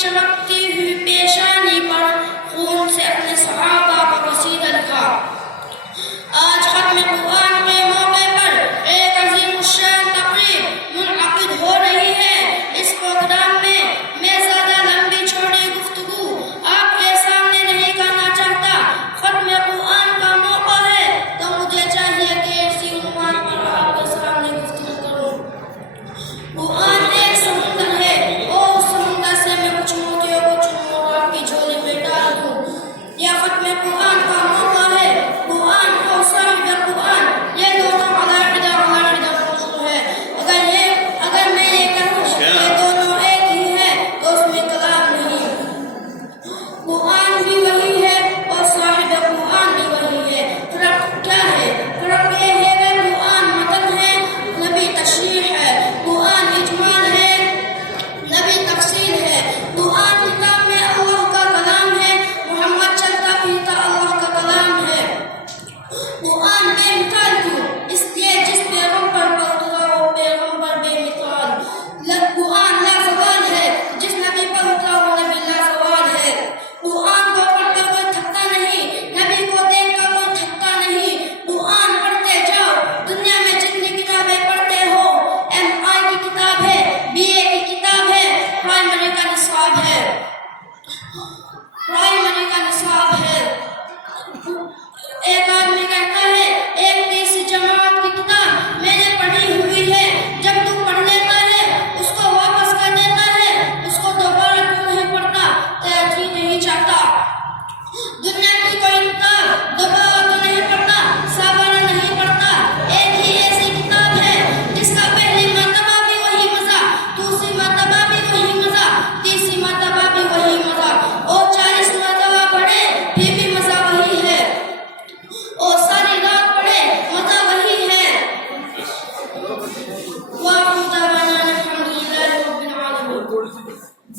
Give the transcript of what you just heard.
چمکتی ہوئی پیشانی پر خون سے اپنے صحابہ کا قصیدہ لکھا۔ آج ختم قرآن کے موقع پر ایک عظیم الشان تقریب منعقد ہو رہی ہے۔ اس پروگرام میں زیادہ لمبی چوڑی گفتگو آپ کے سامنے نہیں کرنا چاہتا۔ ختم قرآن کا موقع ہے تو مجھے چاہیے کہ اسی عنوان پر آپ کے سامنے گفتگو کروں۔ قرآن ایک سمندر ہے اور اس سمندر سے میں کچھ موتیوں کو چنوں آپ کی جھولی میں ڈال دوں۔ یہ ختم قرآن کا موقع ہے۔ قرآن اور صاحب قرآن یہ دونوں علیحدہ موضوع ہے۔ اگر میں یہ کہوں کہ دونوں ایک ہی ہے تو اس میں کلام نہیں۔ قرآن بھی وہی ہے اور صاحب قرآن بھی وہی ہے۔ فرق کیا ہے؟ فرق یہ ہے کہ قرآن متن ہے، نبی تشریح ہے۔ قرآن اجمال ہے، نبی تفصیل ہے۔ قرآن کتاب میں اللہ کا کلام ہے، محمد چلتا پھرتا اللہ کا کلام ہے۔ قرآن بے مثال کیوں؟ اس لیے جس پیغمبر پر اترا وہ پیغمبر بے مثال۔ قرآن لازوال ہے، جس نبی پر اترا وہ نبی لازوال ہے۔ قرآن کو پڑھ کر کوئی تھکتا نہیں، نبی کو دیکھ کر کوئی تھکتا نہیں۔ قرآن پڑھتے جاؤ، دنیا میں جتنی کتابیں پڑھتے ہو، MI کی کتاب ہے، BA کی کتاب ہے، پرائمری کا نصاب ہے، ایک آدمی کہتا ہے ایک تیسری جماعت کی کتاب میں نے پڑھی ہوئی ہے، جب تو پڑھ لیتا ہے اس کو واپس کر دیتا ہے، اس کو دوبارہ کیوں نہیں پڑھتا؟ ترجیح نہیں چاہتا۔ دنیا کی کوئی کتاب دوبارہ تو نہیں پڑھتا، سابانہ نہیں پڑھتا۔ ایک ہی ایسی کتاب ہے جس کا پہلی مرتبہ بھی وہی مزہ، دوسری مرتبہ بھی وہی مزہ، تیسری مرتبہ بھی وہی مزہ، اور 40 مرتبہ پڑھے پھر بھی مزہ وہی ہے، اور ساری رات پڑھے مزہ وہی ہے۔ وَآخِرُ دَعْوَانَا أَنِ الْحَمْدُ لِلَّهِ رَبِّ الْعَالَمِينَ۔